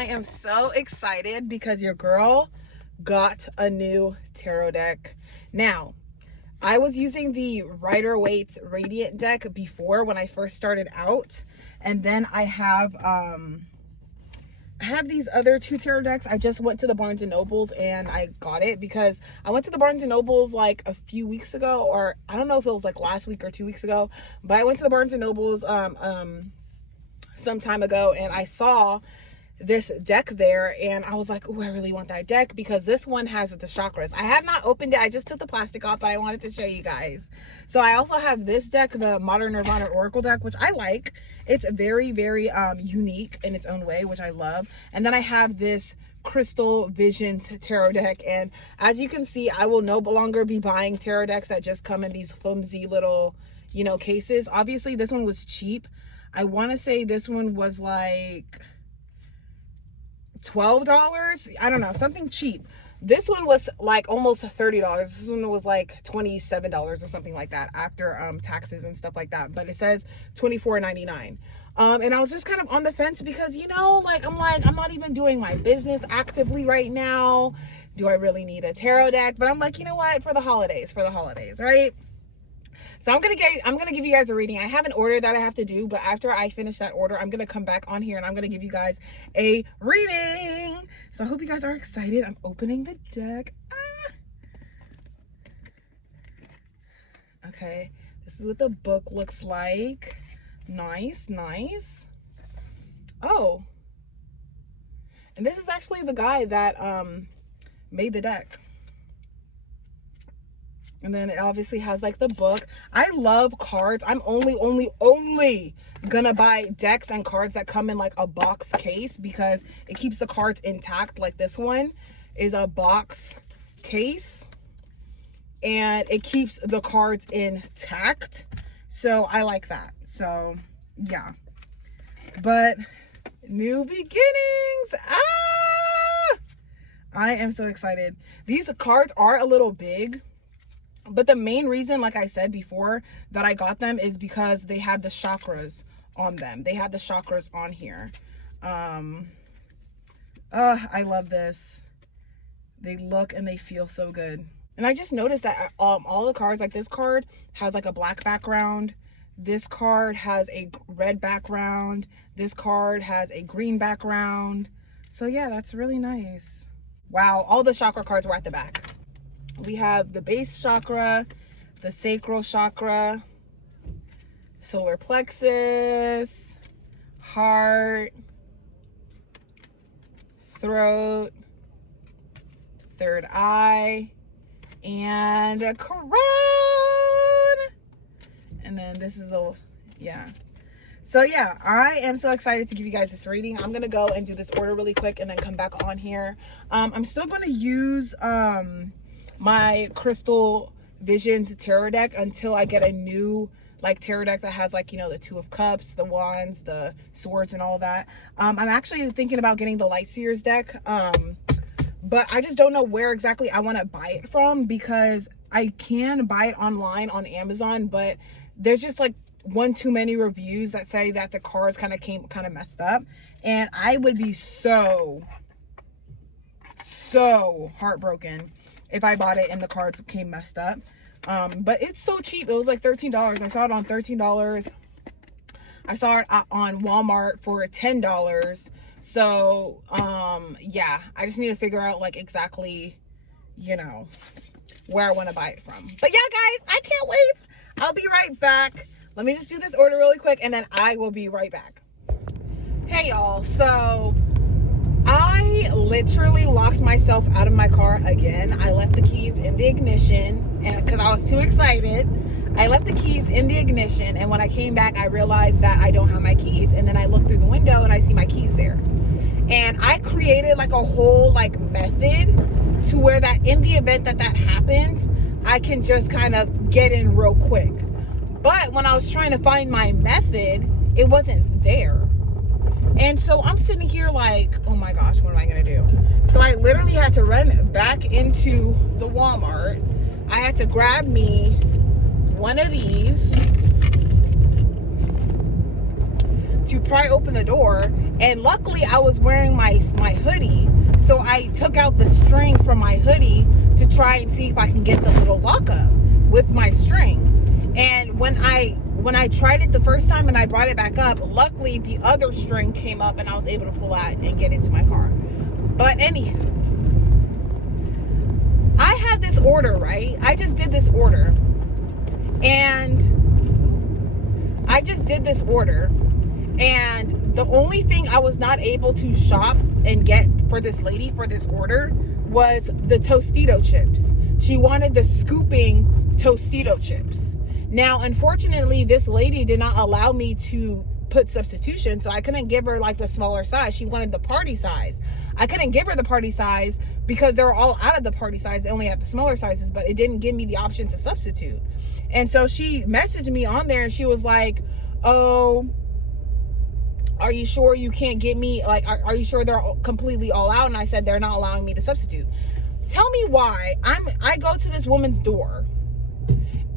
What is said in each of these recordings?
I am so excited because your girl got a new tarot deck. Now, I was using the Rider-Waite Radiant deck before when I first started out. And then I have these other two tarot decks. I just went to the Barnes & Nobles and I got it because I went to the Barnes & Nobles like a few weeks ago, or I don't know if it was like last week or 2 weeks ago, but I went to the Barnes & Nobles some time ago and I saw this deck there and I was like, oh, I really want that deck because this one has the chakras. I have not opened it. I just took the plastic off, but I wanted to show you guys. So I also have this deck, the Modern Nirvana Oracle deck, which I like. It's very, very unique in its own way, which I love. And then I have this Crystal Visions tarot deck. And as you can see, I will no longer be buying tarot decks that just come in these flimsy little, you know, cases. Obviously, this one was cheap. I want to say this one was like $12. I don't know, something cheap. This one was like almost $30. This one was like $27 or something like that after taxes and stuff like that, but it says $24.99. And I was just kind of on the fence because, you know, like I'm not even doing my business actively right now. Do I really need a tarot deck? But I'm like, you know what, for the holidays, right? So I'm gonna give you guys a reading. I have an order that I have to do, but after I finish that order, I'm gonna come back on here and I'm gonna give you guys a reading. So I hope you guys are excited. I'm opening the deck. Okay, this is what the book looks like. Nice, nice. Oh, and this is actually the guy that made the deck. And then it obviously has like the book. I love cards. I'm only gonna buy decks and cards that come in like a box case because it keeps the cards intact. Like this one is a box case and it keeps the cards intact. So I like that. So yeah, but new beginnings. I am so excited. These cards are a little big. But the main reason, like I said before, that I got them is because they had the chakras on them. They had the chakras on here. I love this. They look and they feel so good. And I just noticed that all the cards, like this card has like a black background. This card has a red background. This card has a green background. So yeah, that's really nice. Wow, all the chakra cards were at the back. We have the base chakra, the sacral chakra, solar plexus, heart, throat, third eye, and a crown. And then this is the, yeah. So yeah, I am so excited to give you guys this reading. I'm going to go and do this order really quick and then come back on here. I'm still going to use my Crystal Visions tarot deck until I get a new like tarot deck that has like, you know, the Two of Cups, the Wands, the Swords and all that. I'm actually thinking about getting the Lightseers deck, but I just don't know where exactly I want to buy it from because I can buy it online on Amazon, but there's just like one too many reviews that say that the cards kind of messed up, and I would be so heartbroken if I bought it and the cards came messed up. But it's so cheap. It was like $13. I saw it on $13. I saw it on Walmart for $10. So yeah, I just need to figure out like exactly, you know, where I want to buy it from. But yeah, guys, I can't wait. I'll be right back. Let me just do this order really quick and then I will be right back. Hey y'all, so I literally locked myself out of my car again. I left the keys in the ignition and because I was too excited. I left the keys in the ignition, and when I came back, I realized that I don't have my keys. And then I look through the window and I see my keys there. And I created like a whole like method to where that in the event that that happens, I can just kind of get in real quick. But when I was trying to find my method, it wasn't there. And so I'm sitting here like, oh my gosh, what am I gonna do? So I literally had to run back into the Walmart. I had to grab me one of these to pry open the door, and luckily I was wearing my hoodie, so I took out the string from my hoodie to try and see if I can get the little lock up with my string. And when I tried it the first time and I brought it back up, luckily the other string came up and I was able to pull out and get into my car. But anywho, I had this order, right? I just did this order. And the only thing I was not able to shop and get for this lady for this order was the Tostito chips. She wanted the scooping Tostito chips. Now, unfortunately, this lady did not allow me to put substitution, so I couldn't give her like the smaller size. She wanted the party size. I couldn't give her the party size because they were all out of the party size. They only had the smaller sizes, but it didn't give me the option to substitute. And so she messaged me on there and she was like, oh, are you sure you can't get me, like, are you sure they're completely all out? And I said, they're not allowing me to substitute. Tell me why. I go to this woman's door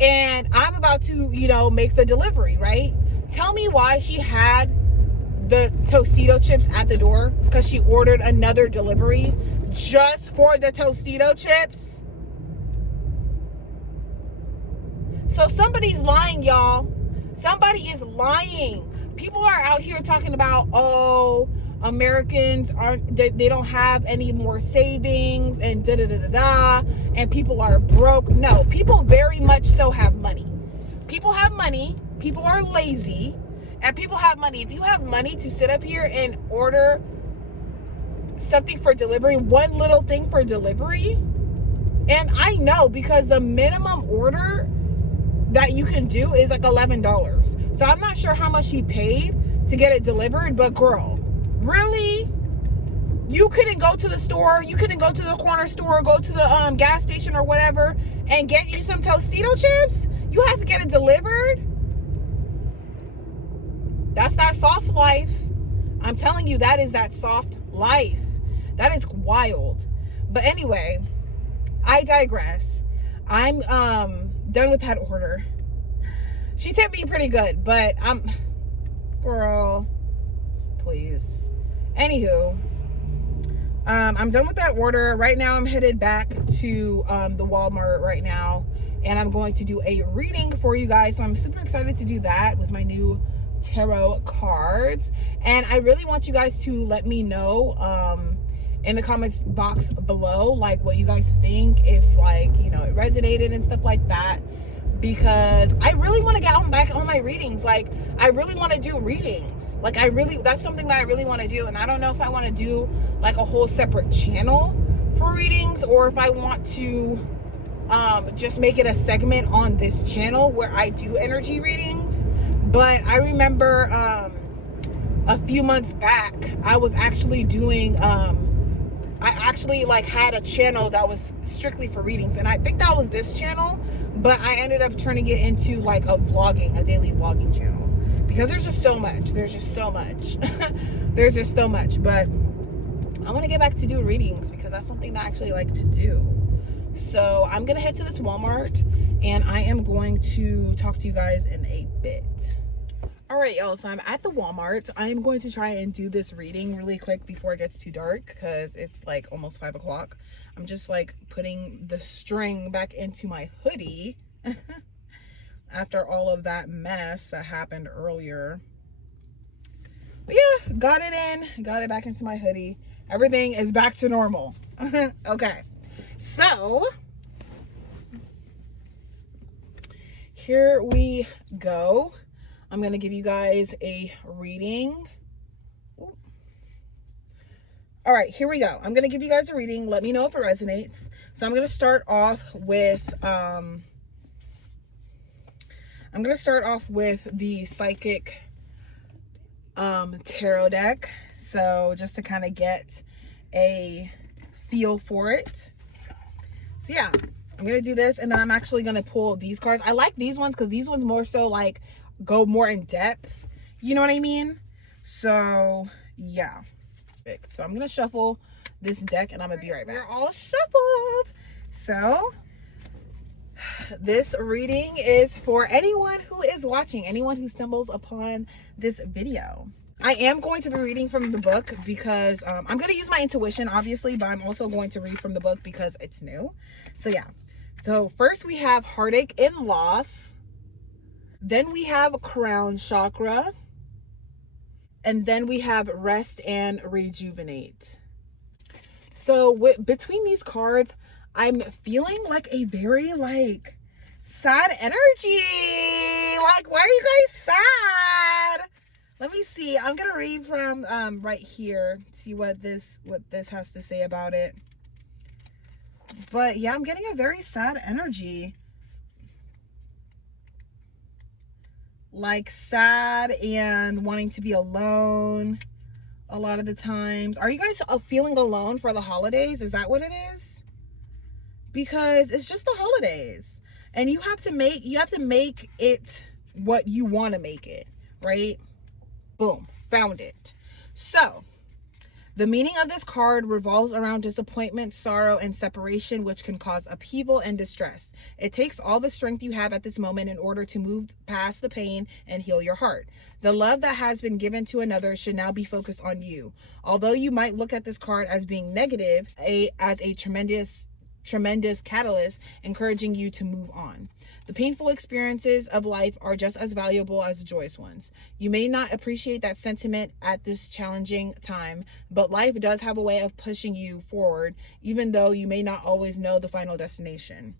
and I'm about to, you know, make the delivery, right? Tell me why she had the Tostito chips at the door, because she ordered another delivery just for the Tostito chips. So somebody's lying, y'all. Somebody is lying. People are out here talking about, oh, Americans aren't, they don't have any more savings and da-da-da-da-da, and people are broke. No, people very much so have money. People have money. People are lazy. And people have money. If you have money to sit up here and order something for delivery, one little thing for delivery, and I know because the minimum order that you can do is like $11. So I'm not sure how much she paid to get it delivered, but girl, really? You couldn't go to the store, you couldn't go to the corner store, go to the gas station or whatever and get you some Tostito chips? You had to get it delivered? That's that soft life. I'm telling you, that is that soft life. That is wild. But anyway, I digress. I'm done with that order. She tipped me pretty good, but girl, please. Anywho, I'm done with that order. Right now I'm headed back to the Walmart right now, and I'm going to do a reading for you guys. So I'm super excited to do that with my new tarot cards, and I really want you guys to let me know in the comments box below, like, what you guys think, if, like, you know, it resonated and stuff like that, because I really want to get back on my readings. Like, I really want to do readings. Like, that's something that I really want to do, and I don't know if I want to do like a whole separate channel for readings, or if I want to just make it a segment on this channel where I do energy readings. But I remember a few months back, I was actually doing, I actually like had a channel that was strictly for readings. And I think that was this channel, but I ended up turning it into like a daily vlogging channel. Because there's just so much. There's just so much. There's just so much. But I want to get back to do readings because that's something that I actually like to do. So I'm going to head to this Walmart and I am going to talk to you guys in a bit. All right, y'all, so I'm at the Walmart. I'm going to try and do this reading really quick before it gets too dark because it's like almost 5 o'clock. I'm just like putting the string back into my hoodie after all of that mess that happened earlier. But yeah, got it in, got it back into my hoodie. Everything is back to normal. Okay, so here we go. I'm going to give you guys a reading. Ooh. All right, here we go. I'm going to give you guys a reading. Let me know if it resonates. So I'm going to start off with the Psychic tarot deck. So just to kind of get a feel for it. So yeah, I'm going to do this, and then I'm actually going to pull these cards. I like these ones because these ones more so like go more in depth, you know what I mean? So yeah, so I'm gonna shuffle this deck and I'm gonna be right back. We're all shuffled. So this reading is for anyone who is watching, anyone who stumbles upon this video. I am going to be reading from the book because I'm going to use my intuition, obviously, but I'm also going to read from the book because it's new. So yeah. So first we have heartache and loss. Then we have crown chakra. And then we have rest and rejuvenate. So between these cards, I'm feeling like a very like sad energy. Like, why are you guys sad? Let me see. I'm gonna read from right here. See what this has to say about it. But yeah, I'm getting a very sad energy. Like sad and wanting to be alone a lot of the times. Are you guys feeling alone for the holidays? Is that what it is? Because it's just the holidays, and you have to make it what you want to make it, right? Boom, found it. So the meaning of this card revolves around disappointment, sorrow, and separation, which can cause upheaval and distress. It takes all the strength you have at this moment in order to move past the pain and heal your heart. The love that has been given to another should now be focused on you. Although you might look at this card as being negative, as a tremendous catalyst encouraging you to move on. The painful experiences of life are just as valuable as the joyous ones. You may not appreciate that sentiment at this challenging time, but life does have a way of pushing you forward, even though you may not always know the final destination.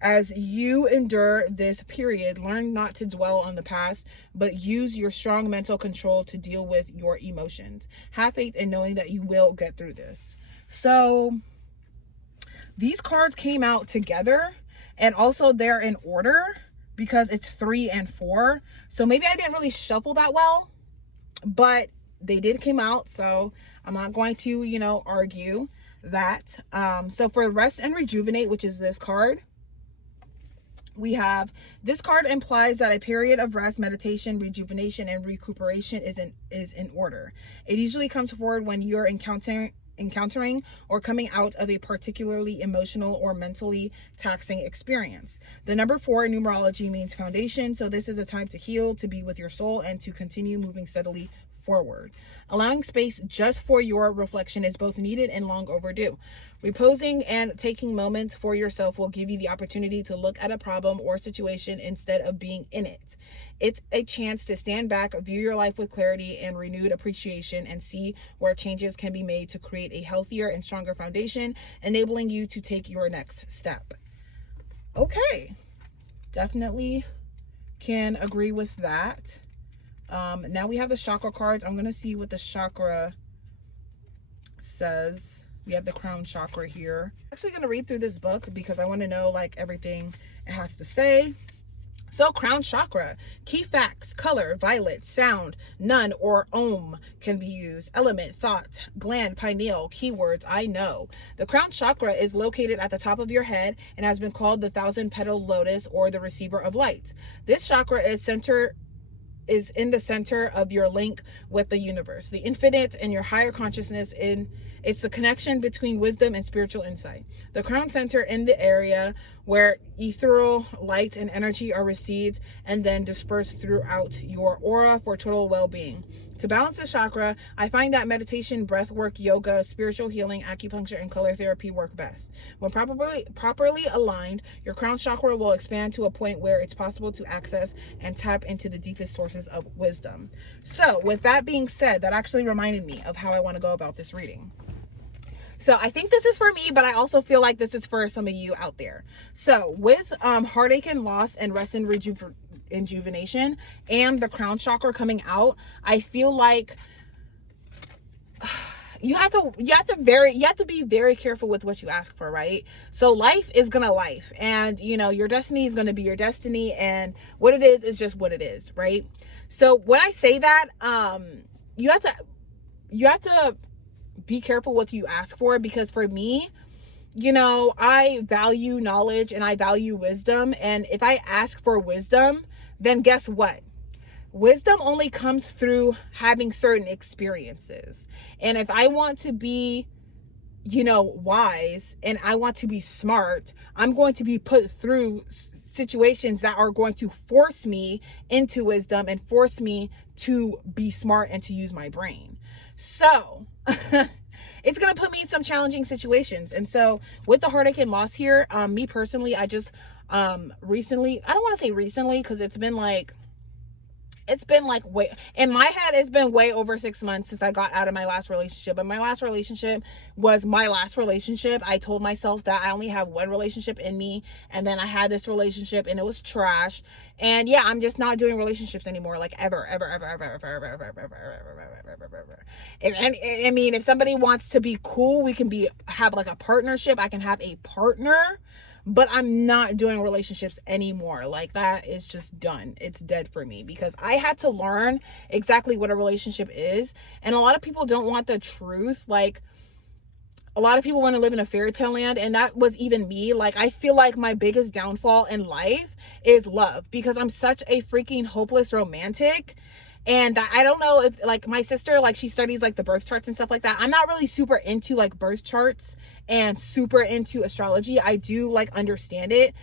As you endure this period, learn not to dwell on the past, but use your strong mental control to deal with your emotions. Have faith in knowing that you will get through this. So these cards came out together. And also they're in order because it's 3 and 4. So maybe I didn't really shuffle that well, but they did come out. So I'm not going to, argue that. So for rest and rejuvenate, which is this card, we have this card implies that a period of rest, meditation, rejuvenation, and recuperation is in order. It usually comes forward when you're encountering or coming out of a particularly emotional or mentally taxing experience. The number 4 in numerology means foundation, so this is a time to heal, to be with your soul, and to continue moving steadily forward. Allowing space just for your reflection is both needed and long overdue. Reposing and taking moments for yourself will give you the opportunity to look at a problem or situation instead of being in it. It's a chance to stand back, view your life with clarity and renewed appreciation, and see where changes can be made to create a healthier and stronger foundation, enabling you to take your next step. Okay, definitely can agree with that. Now we have the chakra cards. I'm going to see what the chakra says. We have the crown chakra here. I'm actually going to read through this book because I want to know like everything it has to say. So crown chakra, key facts: color, violet; sound, none or om can be used; element, thought; gland, pineal; keywords, I know. The crown chakra is located at the top of your head and has been called the 1,000-petal lotus or the receiver of light. This chakra is in the center of your link with the universe, the infinite, and your higher consciousness. It's the connection between wisdom and spiritual insight. The crown center in the area where ethereal light and energy are received and then dispersed throughout your aura for total well-being. To balance the chakra, I find that meditation, breath work, yoga, spiritual healing, acupuncture, and color therapy work best. When properly aligned, your crown chakra will expand to a point where it's possible to access and tap into the deepest sources of wisdom. So with that being said, that actually reminded me of how I want to go about this reading. So I think this is for me, but I also feel like this is for some of you out there. So with heartache and loss and rest and rejuvenation and the crown chakra coming out, I feel like you have to be very careful with what you ask for, right? So life is gonna life, and your destiny is gonna be your destiny, and what it is just what it is, right? So when I say that, you have to be careful what you ask for, because for me, I value knowledge and I value wisdom. And if I ask for wisdom, then guess what? Wisdom only comes through having certain experiences. And if I want to be, wise, and I want to be smart, I'm going to be put through situations that are going to force me into wisdom and force me to be smart and to use my brain. So it's going to put me in some challenging situations. And so with the heartache and loss here, me personally, I just recently, I don't want to say recently, because it's been like way, in my head, it's been way over 6 months since I got out of my last relationship. And my last relationship was my last relationship. I told myself that I only have one relationship in me, and then I had this relationship and it was trash. And yeah, I'm just not doing relationships anymore, like ever. And I mean, if somebody wants to be cool, we can have like a partnership. I can have a partner, but I'm not doing relationships anymore. Like, that is just done. It's dead for me, because I had to learn exactly what a relationship is. And a lot of people don't want the truth. Like, a lot of people want to live in a fairy tale land, and that was even me. Like, I feel like my biggest downfall in life is love, because I'm such a freaking hopeless romantic. And I don't know if, like, my sister, like, she studies like the birth charts and stuff like that. I'm not really super into like birth charts and super into astrology. I do like understand it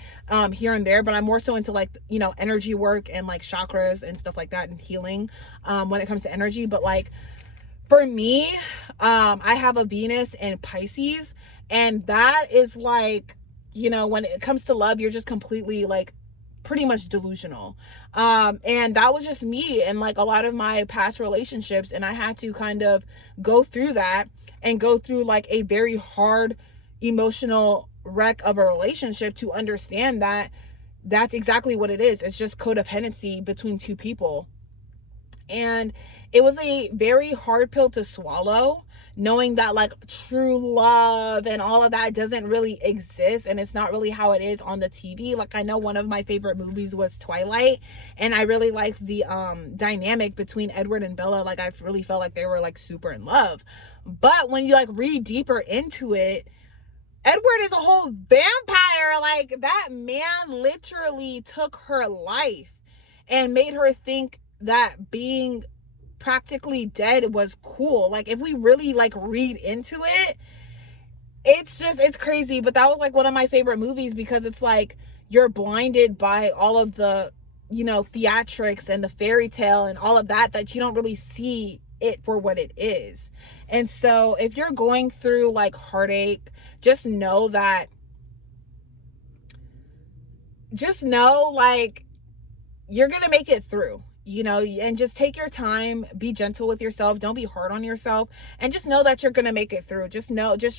here and there, but I'm more so into like, you know, energy work and like chakras and stuff like that, and healing when it comes to energy. But like, for me, I have a Venus in Pisces, and that is like, you know, when it comes to love, you're just completely like pretty much delusional. And that was just me and like a lot of my past relationships. And I had to kind of go through that and go through like a very hard emotional wreck of a relationship to understand that that's exactly what it is. It's just codependency between two people. And it was a very hard pill to swallow, knowing that like true love and all of that doesn't really exist, and it's not really how it is on the TV. Like, I know one of my favorite movies was Twilight, and I really liked the dynamic between Edward and Bella. Like, I really felt like they were like super in love. But when you like read deeper into it, Edward is a whole vampire. Like, that man literally took her life and made her think that being practically dead was cool. Like, if we really like read into it, it's crazy. But that was like one of my favorite movies, because it's like you're blinded by all of the, you know, theatrics and the fairy tale and all of that you don't really see it for what it is. And so if you're going through like heartache, just know like you're gonna make it through, you know. And just take your time, be gentle with yourself, don't be hard on yourself, and just know that you're gonna make it through. Just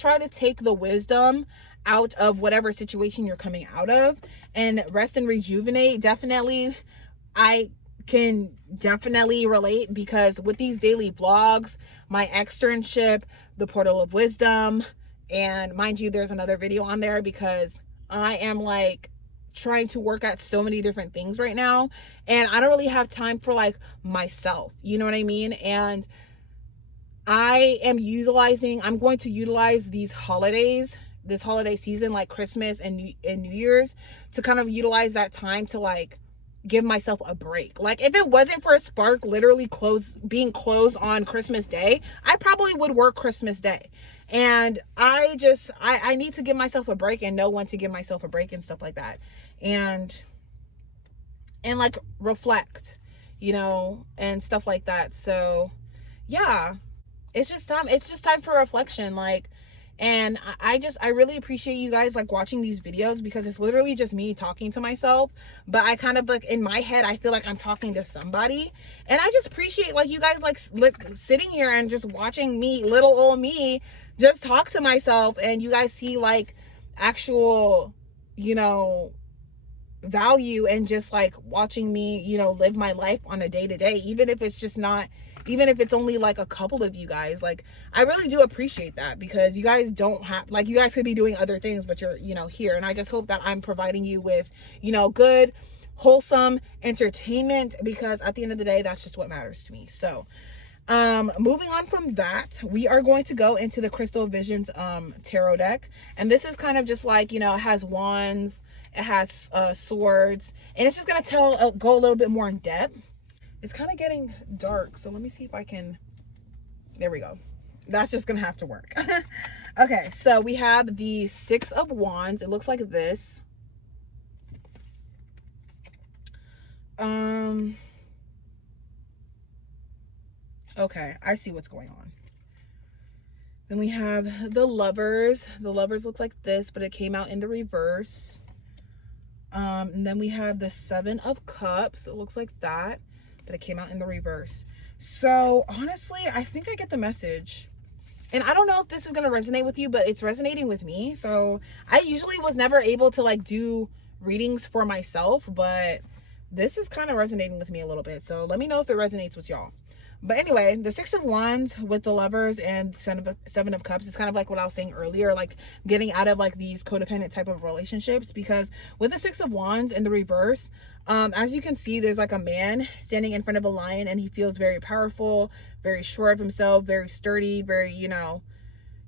try to take the wisdom out of whatever situation you're coming out of, and rest and rejuvenate. Definitely, I can definitely relate, because with these daily vlogs, my externship, the portal of wisdom, and mind you, there's another video on there, because I am like trying to work at so many different things right now, and I don't really have time for like myself, you know what I mean? And I'm going to utilize these holidays, this holiday season, like Christmas and New Year's, to kind of utilize that time to like give myself a break. Like, if it wasn't for Spark literally being closed on Christmas Day, I probably would work Christmas Day. And I need to give myself a break and know when to give myself a break and stuff like that. And like reflect, you know, and stuff like that. So yeah, it's just time for reflection. Like, and I really appreciate you guys like watching these videos, because it's literally just me talking to myself, but I kind of like, in my head, I feel like I'm talking to somebody. And I just appreciate like you guys like sitting here and just watching me, little old me, just talk to myself, and you guys see like actual, you know, value, and just like watching me, you know, live my life on a day-to-day, even if it's only like a couple of you guys. Like, I really do appreciate that, because you guys don't have, like, you guys could be doing other things, but you're, you know, here. And I just hope that I'm providing you with, you know, good, wholesome entertainment, because at the end of the day, that's just what matters to me. So moving on from that, we are going to go into the Crystal Visions tarot deck. And this is kind of just like, you know, it has wands, it has swords, and it's just going to go a little bit more in depth. It's kind of getting dark, so let me see if I can, there we go. That's just gonna have to work. Okay, so we have the Six of Wands. It looks like this. Okay, I see what's going on. Then we have the Lovers. The Lovers looks like this, but it came out in the reverse. And then we have the Seven of Cups. It looks like that, but it came out in the reverse. So honestly, I think I get the message. And I don't know if this is going to resonate with you, but it's resonating with me. So I usually was never able to like do readings for myself, but this is kind of resonating with me a little bit. So let me know if it resonates with y'all. But anyway, the Six of Wands with the Lovers and Seven of Cups is kind of like what I was saying earlier, like getting out of like these codependent type of relationships. Because with the Six of Wands in the reverse, as you can see, there's like a man standing in front of a lion, and he feels very powerful, very sure of himself, very sturdy, very,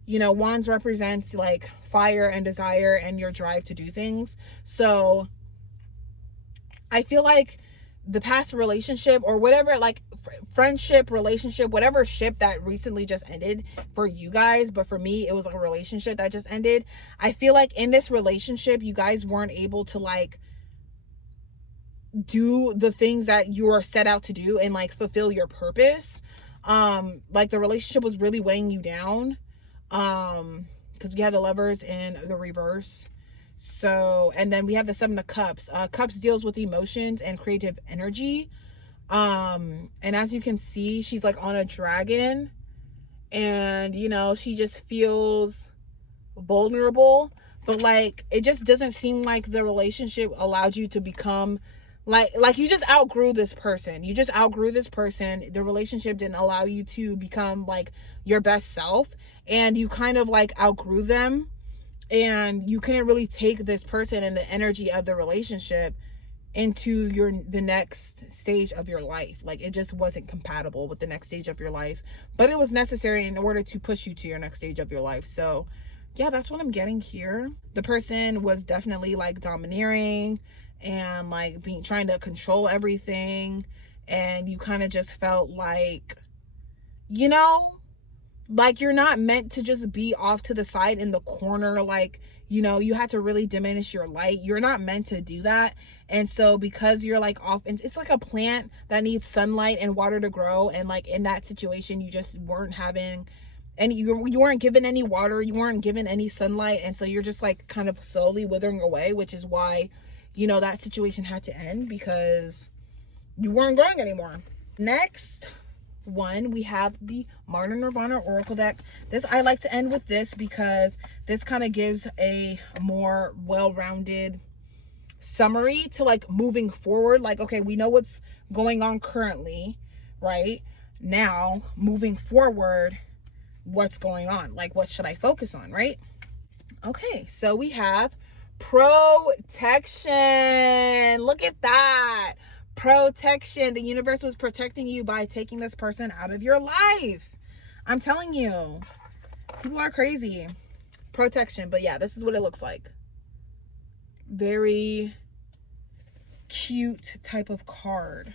wands represents like fire and desire and your drive to do things. So I feel like the past relationship or whatever, like friendship, relationship, whatever ship that recently just ended for you guys, but for me, it was like a relationship that just ended. I feel like in this relationship, you guys weren't able to like do the things that you're set out to do and like fulfill your purpose. Like the relationship was really weighing you down. Because we had the Lovers in the reverse. So, and then we have the Seven of Cups. Cups deals with emotions and creative energy. And as you can see, she's like on a dragon, and she just feels vulnerable, but like it just doesn't seem like the relationship allowed you to become like you just outgrew this person. The relationship didn't allow you to become like your best self, and you kind of like outgrew them, and you couldn't really take this person and the energy of the relationship into the next stage of your life. Like it just wasn't compatible with the next stage of your life, but it was necessary in order to push you to your next stage of your life. So yeah, that's what I'm getting here. The person was definitely like domineering and like trying to control everything, and you kind of just felt like like you're not meant to just be off to the side in the corner. Like you had to really diminish your light. You're not meant to do that. And so because you're like off, and it's like a plant that needs sunlight and water to grow, and like in that situation you just weren't having any, you weren't given any water, you weren't given any sunlight, and so you're just like kind of slowly withering away, which is why that situation had to end, because you weren't growing anymore. Next one, we have the Modern Nirvana Oracle deck. I like to end with this because this kind of gives a more well-rounded summary to like moving forward. Like, okay, we know what's going on currently, right? Now, moving forward, what's going on? Like, what should I focus on, right? Okay, so we have protection. Look at that. Protection. The universe was protecting you by taking this person out of your life. I'm telling you, people are crazy. Protection. But yeah, this is what it looks like. Very cute type of card.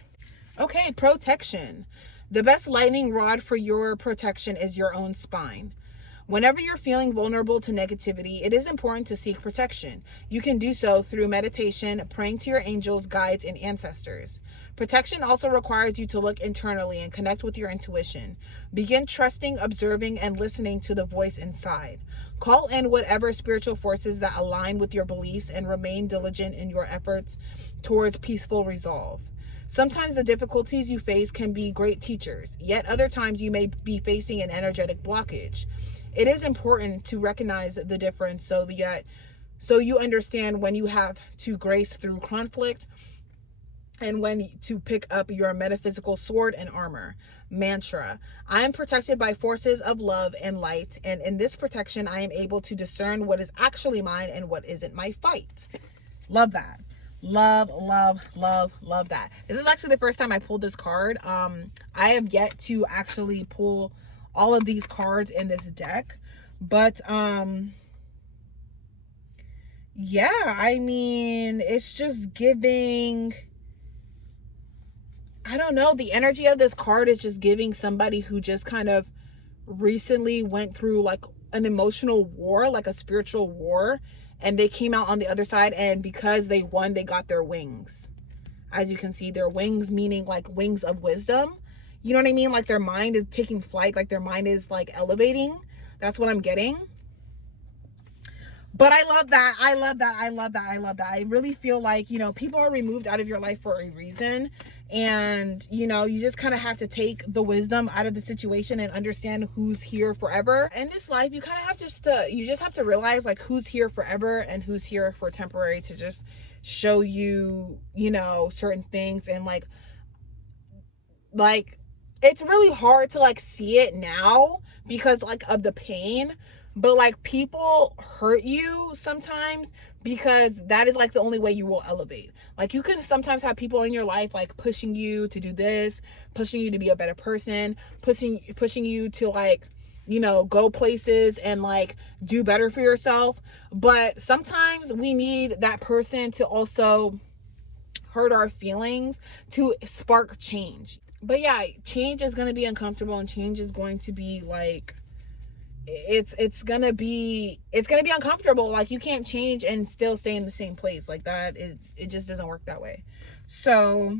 Okay, protection. The best lightning rod for your protection is your own spine. Whenever you're feeling vulnerable to negativity, it is important to seek protection. You can do so through meditation, praying to your angels, guides, and ancestors. Protection also requires you to look internally and connect with your intuition. Begin trusting, observing, and listening to the voice inside. Call in whatever spiritual forces that align with your beliefs and remain diligent in your efforts towards peaceful resolve. Sometimes the difficulties you face can be great teachers, yet other times you may be facing an energetic blockage. It is important to recognize the difference so you understand when you have to grace through conflict and when to pick up your metaphysical sword and armor. Mantra: I am protected by forces of love and light, and in this protection I am able to discern what is actually mine and what isn't my fight. Love that. Love that. This is actually the first time I pulled this card. I have yet to actually pull all of these cards in this deck, but yeah, I mean, it's just giving, I don't know, the energy of this card is just giving somebody who just kind of recently went through like an emotional war, like a spiritual war, and they came out on the other side, and because they won, they got their wings. As you can see, their wings, meaning like wings of wisdom. You know what I mean? Like their mind is taking flight, like their mind is like elevating. That's what I'm getting. But I love that. I love that. I love that. I love that. I really feel like, you know, people are removed out of your life for a reason. And, you know, you just kind of have to take the wisdom out of the situation and understand who's here forever. In this life, you kind of have you just have to realize like who's here forever and who's here for temporary, to just show you, you know, certain things. And like it's really hard to like see it now because like of the pain, but like people hurt you sometimes because that is like the only way you will elevate. Like you can sometimes have people in your life like pushing you to do this, pushing you to be a better person, pushing you to like, you know, go places and like do better for yourself. But sometimes we need that person to also hurt our feelings to spark change. But yeah, change is going to be uncomfortable, and change is going to be like, it's gonna be uncomfortable. Like you can't change and still stay in the same place. Like that is, it just doesn't work that way. So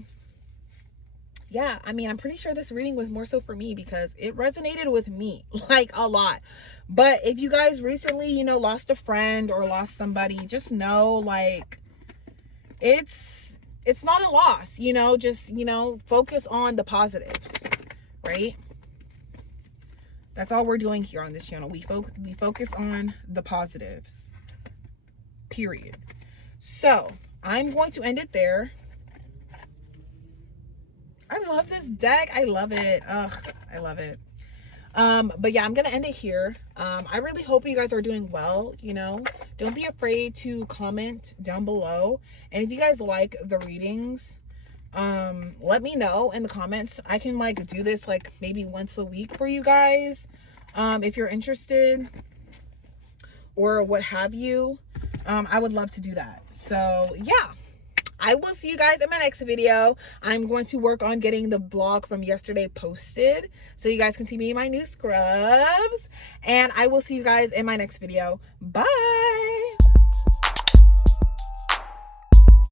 yeah, I mean, I'm pretty sure this reading was more so for me because it resonated with me like a lot. But if you guys recently, you know, lost a friend or lost somebody, just know like it's not a loss, you know. Just, you know, focus on the positives, right? That's all we're doing here on this channel. We focus on the positives, period. So I'm going to end it there. I love this deck. I love it. Ugh, I love it. But yeah, I'm gonna end it here. I really hope you guys are doing well. You know, don't be afraid to comment down below. And if you guys like the readings, let me know in the comments. I can like do this like maybe once a week for you guys, if you're interested or what have you. I would love to do that. So yeah, I will see you guys in my next video. I'm going to work on getting the vlog from yesterday posted so you guys can see me in my new scrubs, and I will see you guys in my next video. Bye.